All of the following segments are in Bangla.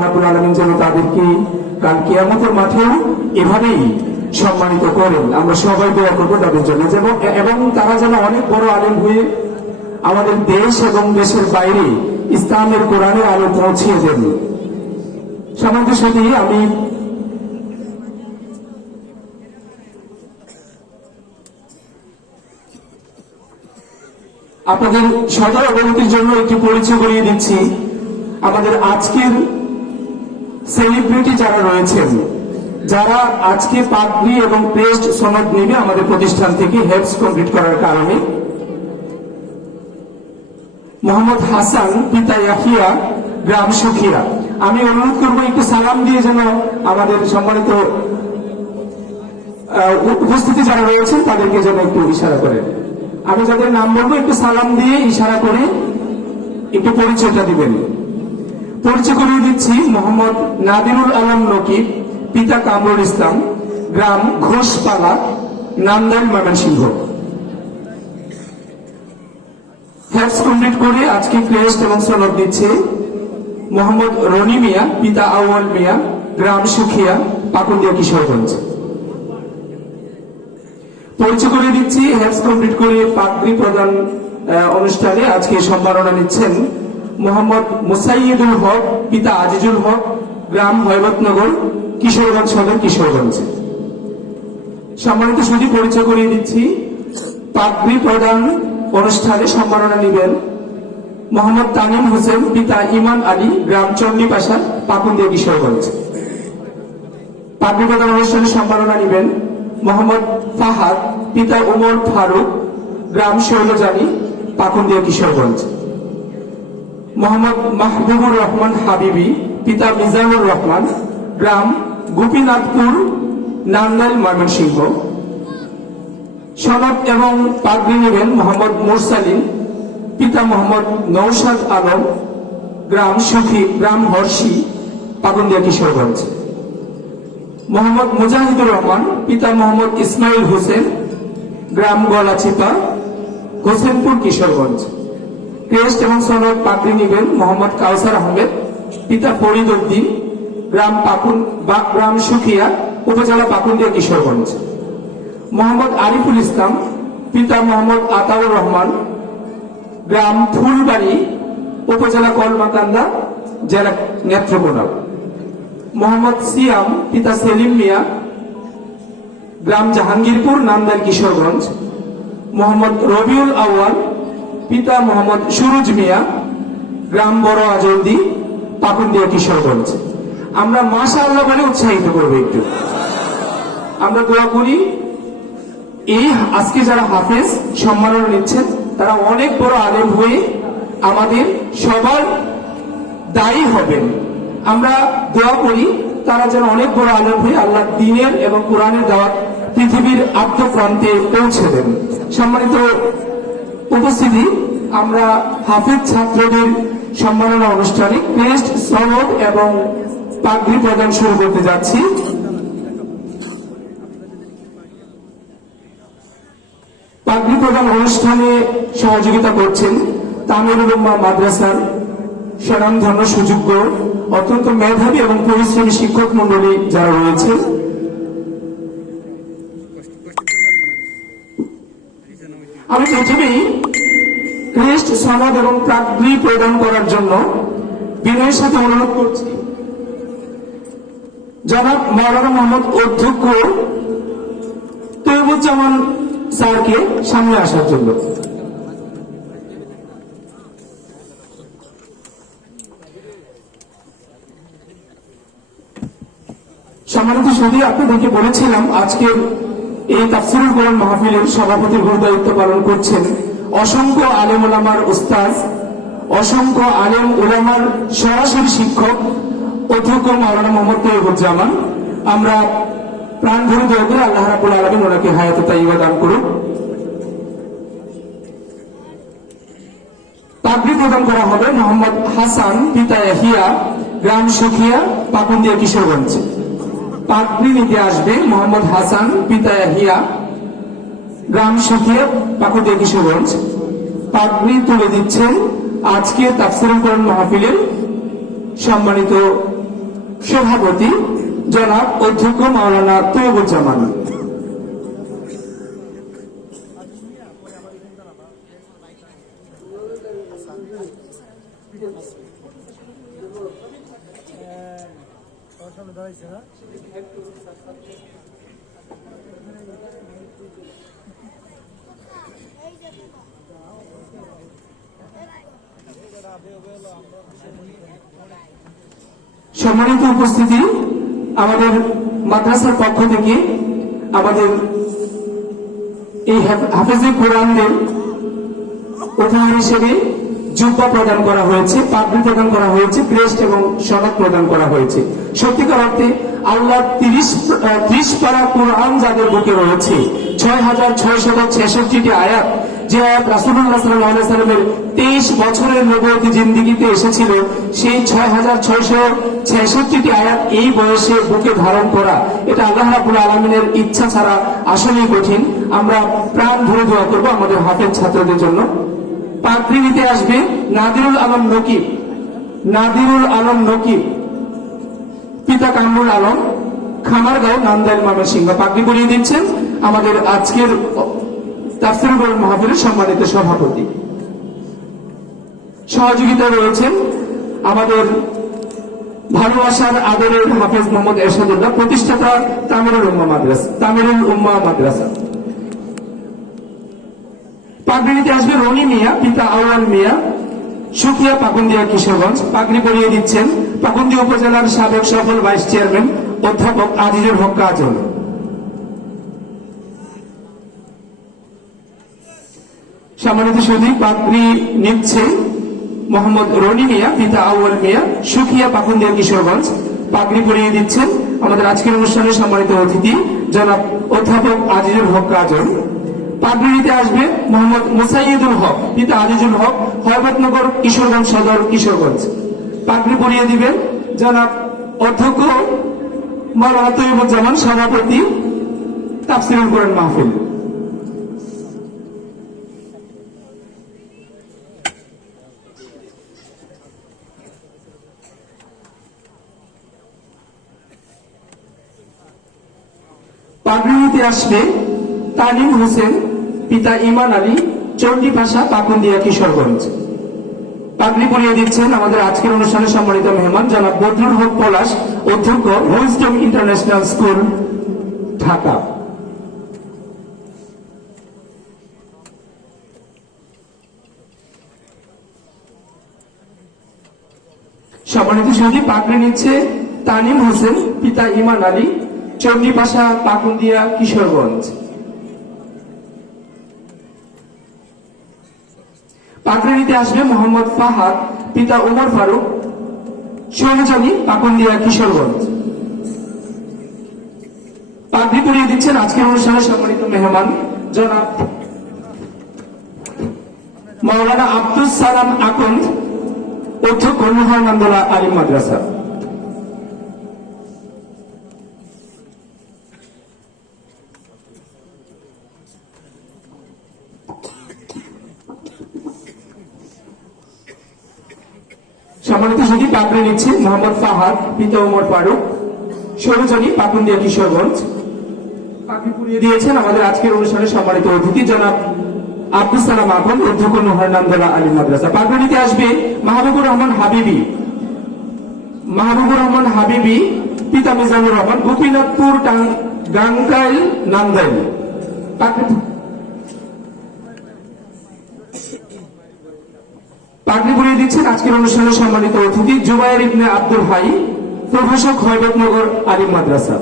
রাব্বুল আলামিন যেন তাদেরকে কাল কিয়ামতের মাঠেও এভাবেই সম্মানিত করেন। আমরা সবাই দোয়া করবো তাদের জন্য, এবং তারা যেন অনেক বড় আলেম হয়ে আমাদের দেশ এবং দেশের বাইরে ইসলামের কোরআনের আলো পৌঁছিয়ে দেন। সামান্য সাথে আমি আপনাদের সদর অবগতির জন্য একটি পরিচয় করিয়ে দিচ্ছি। আমাদের আজকের সেলিব্রিটি যারা রয়েছেন, যারা আজকে পাগড়ি এবং ক্রেস্ট সনদ নেবে আমাদের প্রতিষ্ঠান থেকে হেফজ কমপ্লিট করার কারণে, মোহাম্মদ হাসান, পিতা ইয়াহিয়া, গ্রাম সুখিয়া। আমি অনুরোধ করবো একটু সালাম দিয়ে যেন আমাদের সম্মানিত উপস্থিতি যারা রয়েছেন তাদেরকে যেন একটু ইশারা করেন। আমি যাদের নাম বলবো একটু সালাম দিয়ে ইশারা করে একটু পরিচয়টা দিবেন। পরিচয় করিয়ে দিচ্ছি, মোহাম্মদ নাদিরুল আলম নকিব, পিতা কামরুল ইসলাম, গ্রাম ঘোষপালা, নান্দাইল, ময়মনসিংহ। হেফজ কমপ্লিট করে আজকে ক্রেস্ট এবং সনদ দিচ্ছে মোহাম্মদ রনি মিয়া, পিতা আউয়াল মিয়া, গ্রাম সুখিয়া, পাকুন্দিয়া, কিশোরগঞ্জ। পরিচয় করে দিচ্ছি, হেফজ কমপ্লিট করে পাগড়ি প্রদান অনুষ্ঠানে আজকে সম্মাননা নিচ্ছেন মোহাম্মদ মুসাইয়িদুল হক, পিতা আজিজুল হক, গ্রাম হৈবতনগর, কিশোরগঞ্জ সদর, কিশোরগঞ্জ। সম্মানিত সুধী, পরিচয় করিয়ে দিচ্ছি, পাগড়ি প্রদান অনুষ্ঠানে সম্মাননা নেবেন মোহাম্মদ তামিম হোসেন, পিতা ইমান আলী, গ্রাম চন্ডীপাশা, পাকুন্দিয়া, কিশোরগঞ্জ। পাগড়ি প্রদান অনুষ্ঠানে সম্মাননা নেবেন মোহাম্মদ ফাহাদ, পিতা উমর ফারুক, গ্রাম শৈলজানি, পাকুন্দিয়া, কিশোরগঞ্জ। মোহাম্মদ মাহবুবুর রহমান হাবিবি, পিতা মিজানুর রহমান, গ্রাম গোপীনাথপুর, নান্দাইল, ময়মনসিংহ। সনদ এবং পাগড়ি নেবেন মোহাম্মদ মুরসালিন, পিতা মোহাম্মদ নৌশাদ আলম, গ্রাম হর্ষি, পাকুন্দিয়া, কিশোরগঞ্জ। মোহাম্মদ মুজাহিদুর রহমান, পিতা মোহাম্মদ ইসমাইল হোসেন, গ্রাম গলাচিপা, হোসেনপুর, কিশোরগঞ্জ। ক্রেস্ট এবং সনদ পাগড়ি নেবেন মোহাম্মদ কাউসার আহমেদ, পিতা ফরিদ উদ্দিন, গ্রাম সুখিয়া, উপজেলা পাকুন্দিয়া, কিশোরগঞ্জ। মোহাম্মদ আরিফুল ইসলাম, পিতা মোহাম্মদ আতাউর রহমান, গ্রাম ফুলবাড়ি, উপজেলা কলমাকান্দা, জেলা নেত্রকোনা। মোহাম্মদ সিয়াম, পিতা সেলিম মিয়া, গ্রাম জাহাঙ্গীরপুর, নান্দাইল, কিশোরগঞ্জ। মোহাম্মদ রবিউল আউয়াল, পিতা মোহাম্মদ সুরুজ মিয়া, গ্রাম বড় আজলদি, পাকুন্দিয়া, কিশোরগঞ্জ। আমরা মাশাআল্লাহ বলে উৎসাহিত করবো একটু। আমরা দোয়া করি এই আজকে যারা হাফেজ সম্মাননা নিচ্ছেন তারা অনেক বড় আলেম হয়ে আমাদের সবার দায়ী হবেন। আমরা দোয়া করি তারা যেন অনেক বড় আলেম হয়ে আল্লাহ দ্বীনের এবং কোরআনের দাওয়াত পৃথিবীর আদ্যপ্রান্তে পৌঁছে দেন। সম্মানিত উপস্থিতি, আমরা হাফেজ ছাত্রদের সম্মাননা অনুষ্ঠানে ক্রেস্ট, সনদ এবং পাগড়ি প্রদান শুরু করতে যাচ্ছি। পাগড়ি প্রদান অনুষ্ঠানে সহযোগিতা করছেন তামিরুল উম্মাহ মাদ্রাসার স্বনামধন্য, সুযোগ্য, অত্যন্ত মেধাবী এবং পরিশ্রমী শিক্ষক মন্ডলী যারা রয়েছেন। আমি প্রথমেই ক্রেস্ট, সনদ এবং পাগড়ি প্রদান করার জন্য বিনয়ের সাথে অনুরোধ করছি জনাব মাওলানা মোহাম্মদ অধ্যক্ষ তৈয়বুজ্জামান স্যারকে সামনে আসার জন্য। সম্মানিত সুধী, আপনাদেরকে বলেছিলাম আজকের এই তাফসীরুল কোরআন মাহফিলের সভাপতির দায়িত্ব পালন করছেন অসংখ্য আলেম ওলামার উস্তাদ, অসংখ্য আলেম ওলামার সরাসরি শিক্ষক অধ্যক্ষ মাওলানা মোহাম্মদ তৈয়বুজ্জামান। আমরা প্রাণ ভরে দোয়া করে আল্লাহ রাব্বুল আলামিন ওনাকে হায়াতে তাইয়্যিবা দান করুন। পাগড়ি প্রদান করা হবে মোহাম্মদ হাসান, পিতা ইয়াহিয়া, গ্রাম সুখিয়া, পাকুন্দিয়া, কিশোরগঞ্জ। পাগড়ি নিতে আসবে মোহাম্মদ হাসান, পিতা ইয়াহিয়া, গ্রাম সুখিয়া, পাকুন্দিয়া, কিশোরগঞ্জ। পাগড়ি তুলে দিচ্ছেন আজকে তাফসীরুল কোরআন মাহফিলের সম্মানিত সভাপতি জনাব অধ্যক্ষ মাওলানা তৈয়বুজ্জামান। সম্মানিত উপস্থিতি, আমাদের মাদ্রাসার পক্ষ থেকে আমাদের এই হাফেজে কোরআনদের উপহার হিসেবে জুব্বা প্রদান করা হয়েছে, পাগড়ি প্রদান করা হয়েছে, ক্রেস্ট এবং সনদ প্রদান করা হয়েছে। সত্যিকার অর্থে আল্লাহ 30 পারা কোরআন যাদের বুকে রয়েছে, 6666টি আয়াত, যে আয়াত রাসূলুল্লাহ সাল্লাল্লাহু আলাইহি সাল্লামের 23 বছরের নবুয়তি জিন্দেগিতে এসেছিল, সেই 6666টি আয়াত এই বয়সে বুকে ধারণ করা, এটা আল্লাহ রাব্বুল আলামিনের ইচ্ছা ছাড়া আসলেই কঠিন। আমরা প্রাণ ভরে দোয়া করব আমাদের হাফেজ ছাত্রদের জন্য। পাগড়ি নিতে আসবে নাদিরুল আলম নকিব, নাদিরুল আলম নকিব, পিতা কামরুল আলম, খামারগাঁও, নান্দাইল, ময়মনসিংহ। পাগড়ি পরিয়ে দিচ্ছেন আমাদের আজকের তাফসীরুল কোরআন মাহফিলের সম্মানিত সভাপতি। সহযোগিতা রয়েছেন আমাদের ভালোবাসার আদরের হাফেজ মোহাম্মদ এরশাদুল্লাহ, প্রতিষ্ঠাতা তামিরুল উম্মাহ মাদ্রাসা। পাগড়ি নিতে আসবে রনি মিয়া, পিতা আওয়াল মিয়া, সুখিয়া, পাকুন্দিয়া, কিশোরগঞ্জ। পাগড়ি পরিয়ে দিচ্ছেন পাকুন্দিয়া উপজেলার সাবেক সফল ভাইস চেয়ারম্যান অধ্যাপক আজিজুল হক কাজল। সম্মানিত সুধী, পাগড়ি নিচ্ছে মোহাম্মদ রনি মিয়া, পিতা আউয়াল মিয়া, সুখিয়া, পাকুন্দিয়া, কিশোরগঞ্জ। পাগড়ি পরিয়ে দিচ্ছেন আমাদের আজকের অনুষ্ঠানের সম্মানিত অতিথি জনাব অধ্যাপক আজিজুল হক কাজল। পাগড়ি নিতে আসবে মোহাম্মদ মুসাইয়িদুল হক, পিতা আজিজুল হক, হরবতনগর, কিশোরগঞ্জ সদর, কিশোরগঞ্জ। পাগড়ি পরিয়ে দিবেন জনাব অধ্যক্ষ মাওলানা তৈয়বুজ্জামান, সভাপতি তাফসীরুল কোরআন মাহফিল। পাগড়ি নিতে আসবে তালিম হোসেন, পিতা ইমান আলী, চণ্ডীপাশা, পাকুন্দিয়া, কিশোরগঞ্জ। পাগড়ি পরিয়ে দিচ্ছেন আমাদের আজকের অনুষ্ঠানে সম্মানিত মেহমান জনাব বদরুল হক পলাশ, অধ্যক্ষ উইজডম ইন্টারন্যাশনাল স্কুল, ঢাকা। সম্মানিত সুধী, পাগড়ি নিচ্ছে তানিম হোসেন, পিতা ইমান আলী, চণ্ডীপাশা, পাকুন্দিয়া, কিশোরগঞ্জ। পাগড়ি নিতে আসবে মোহাম্মদ ফাহাদ, পিতা ওমর ফারুক, সৌরজানি, পাকুন্দিয়া, কিশোরগঞ্জ। পাগড়ি পরিয়ে দিচ্ছেন আজকের অনুষ্ঠানের সম্মানিত মেহমান জনাব মাওলানা আব্দুস সালাম আকন্দ, অধ্যক্ষ নুহানন্দোলা আলিম মাদ্রাসা। সম্মানিত সুধী, পাগড়ি নিচ্ছে মোহাম্মদ ফাহাদ, পিতা ওমর ফারুক, সৌরজনী, পাকুন্দিয়া, কিশোরগঞ্জ। পাগড়ি পরিয়ে দিয়েছেন আমাদের আজকের অনুষ্ঠানের সম্মানিত অতিথি জনাব আব্দুস সালাম আকন্দ, অধ্যক্ষ নুহানন্দোলা আলিম মাদ্রাসা। পাগড়ি নিতে আসবে মাহবুবুর রহমান হাবিবি, মাহবুবুর রহমান হাবিবি, পিতা মিজানুর রহমান, গোপীনাথপুর, গাংকাইল, নান্দাইল। পাগড়ি পরিয়ে দিচ্ছেন আজকের অনুষ্ঠানের সম্মানিত অতিথি জুবায়ের ইবনে আব্দুল হাই, প্রভাষক, হযরতনগর আলিম মাদ্রাসা।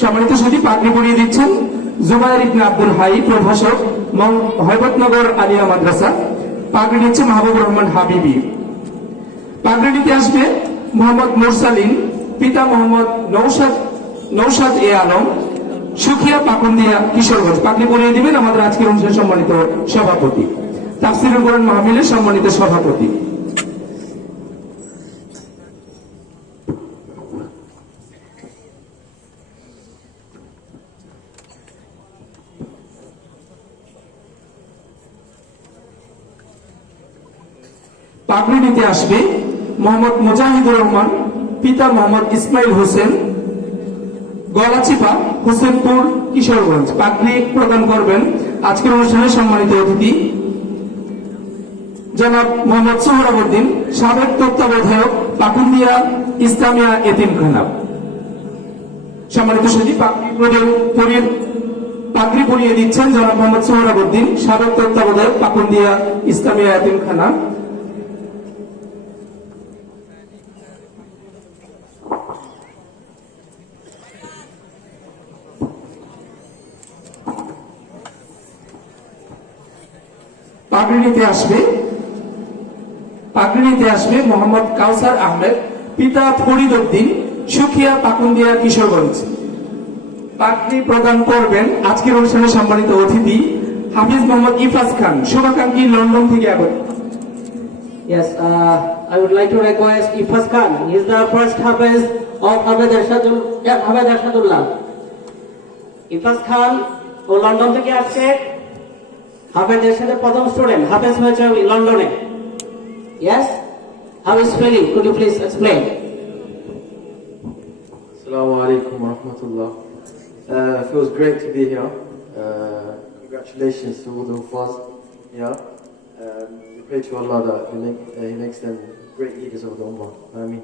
সম্মানিত সুধী, পাগড়ি পরিয়ে দিচ্ছেন জুবায়ের ইবনে আব্দুল হাই, প্রভাষক, হযরতনগর আলিয়া মাদ্রাসা। পাগড়ি নিচ্ছে মাহবুবুর রহমান হাবিবি। পাগড়ি নিতে আসবে মোহাম্মদ মুরসালিন, পিতা মোহাম্মদ নৌশাদ এ আলম, সুখিয়া, পাকুন্দিয়া, কিশোরগঞ্জ। পাগড়ি পরিয়ে দিবেন আমাদের আজকের অনুষ্ঠানের সম্মানিত সভাপতি, তাফসীরুল কোরআন মাহফিলের সম্মানিত সভাপতি। পাগড়ি নিতে আসবে মোহাম্মদ মুজাহিদুর রহমান, পিতা মোহাম্মদ ইসমাইল হোসেন, গলাচিপা, হোসেনপুর, কিশোরগঞ্জ। পাগড়ি প্রদান করবেন আজকের অনুষ্ঠানের সম্মানিত অতিথি জনাব মোহাম্মদ সোহরাবউদ্দিন, সাবেক তত্ত্বাবধায়ক, পাকুন্দিয়া ইসলামিয়া এতিমখানা। সম্মানিত সচিব, পাগড়ি পরিয়ে দিচ্ছেন জনাব মোহাম্মদ সোহরাবউদ্দিন, সাবেক তত্ত্বাবধায়ক, পাকুন্দিয়া ইসলামিয়া এতিমখানা। পাগড়ি নিতে আসবে মোহাম্মদ কাউসার আহমেদ, পিতা ফরিদ উদ্দিন, সুখিয়া, পাকুন্দিয়া, কিশোরগঞ্জ। পাগড়ি প্রদান করবেন আজকের অনুষ্ঠানে সম্মানিত অতিথি হাফিজ মোহাম্মদ ইফাজ খান, শুভাকাঙ্ক্ষী, লন্ডন থেকে আগত। Yes, I would like to request Ifaz Khan. He is the first Hafiz of Hafez Ershadullah. Ifaz Khan O London থেকে আসছে। হাফেজ এরশাদের প্রথম স্টুডেন্ট, হাফেজ হয়েছে লন্ডনে। Yes, how is feeling? Could you please explain? Assalamu alaikum wa rahmatullah. Feels great to be here. Congratulations to all the Hufaz here. We pray to Allah that He makes them great leaders of the Ummah. Ameen.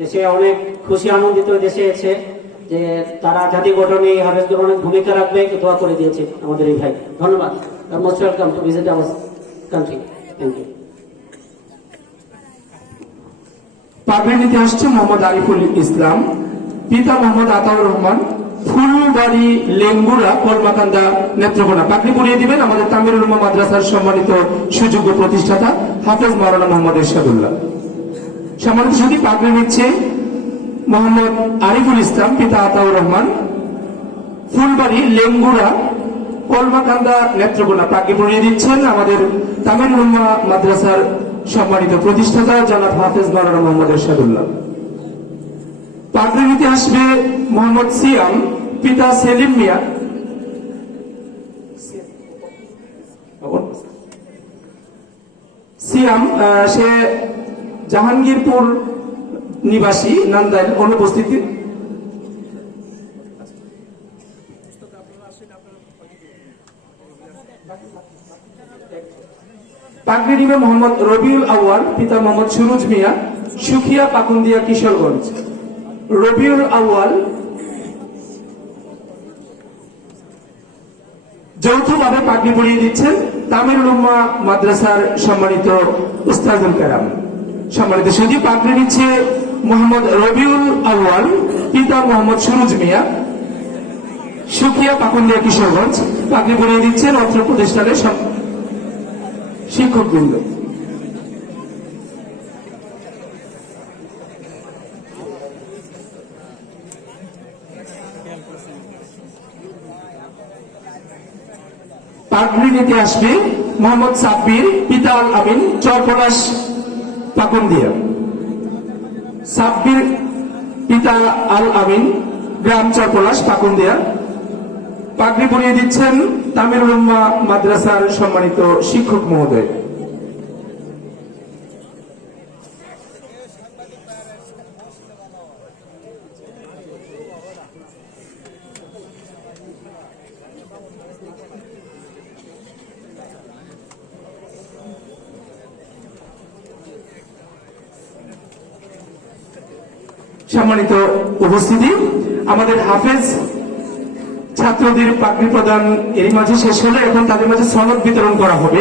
দেশে অনেক খুশি আনন্দিত দেশে এসে যে তারা জাতি গঠনে হাফেজদের অনেক ভূমিকা রাখবে, দোয়া করে দিয়েছে আমাদের এই ভাই। ধন্যবাদ। Most welcome to visit our country. Thank you. পাগড়ি নিতে আসছে মোহাম্মদ আরিফুল ইসলাম, পিতা মোহাম্মদ আতাউর রহমান, ফুলবাড়ি, লেঙ্গুড়া, কলমাকান্দা, নেত্রকোনা। পাগড়ি পরিয়ে দিবেন আমাদের তামিরুল উম্মাহ মাদ্রাসার সম্মানিত সুযোগ্য প্রতিষ্ঠাতা হাফেজ মাওলানা মোহাম্মদ এরশাদুল্লাহ। সম্মানিত সাথী, পাগড়ি নিচ্ছে মোহাম্মদ আরিফুল ইসলাম, পিতা আতাউর রহমান, ফুলবাড়ি, লেঙ্গুড়া, কলমাকান্দা, নেত্রকোনা। পাগড়ি পরিয়ে দিচ্ছেন আমাদের তামিরুল উম্মাহ মাদ্রাসার সম্মানিত প্রতিষ্ঠাতা জনাব হাফেজ মাওলানা মোহাম্মদ এরশাদুল্লাহ। পাগড়ি নিতে আসবে মোহাম্মদ সিয়াম, পিতা সেলিম মিয়া, সিয়াম সে জাহাঙ্গীরপুর নিবাসী, নান্দাইল, অনুপস্থিতি। পাগড়ি নিবে মোহাম্মদ রবিউল আউয়াল, পিতা মোহাম্মদ সুরুজ মিয়া, সুখিয়া, পাকুন্দিয়া, কিশোরগঞ্জ। রবিউল আউয়াল যৌথভাবে পাগড়ি পরিয়ে দিচ্ছেন তামিরুল উম্মাহ মাদ্রাসার সম্মানিত উস্তাদুল কারাম। সম্মানিত সচিব, পাগড়ি নিচ্ছে মোহাম্মদ রবিউল আউয়াল, পিতা মোহাম্মদ সুরুজ মিয়া, সুখিয়া, পাকুন্দিয়া, কিশোরগঞ্জ। পাগড়ি পরিয়ে দিচ্ছেন অত্র প্রতিষ্ঠানের শিক্ষকবৃন্দ। পাগড়ি নিতে আসবে মোহাম্মদ সাব্বির, পিতা আল আমিন, চরপলাশ, পাকুন্দিয়া। সাব্বির, পিতা আল আমিন, গ্রাম চরপলাশ, পাকুন্দিয়া। পাগড়ি পরিয়ে দিচ্ছেন তামিরুল উম্মাহ মাদ্রাসার সম্মানিত শিক্ষক মহোদয়। সম্মানিত উপস্থিতি, আমাদের হাফেজ ছাত্রদের পাগড়ি প্রদান এরই মাঝে শেষ হলে এখন তাদের মাঝে সনদ বিতরণ করা হবে।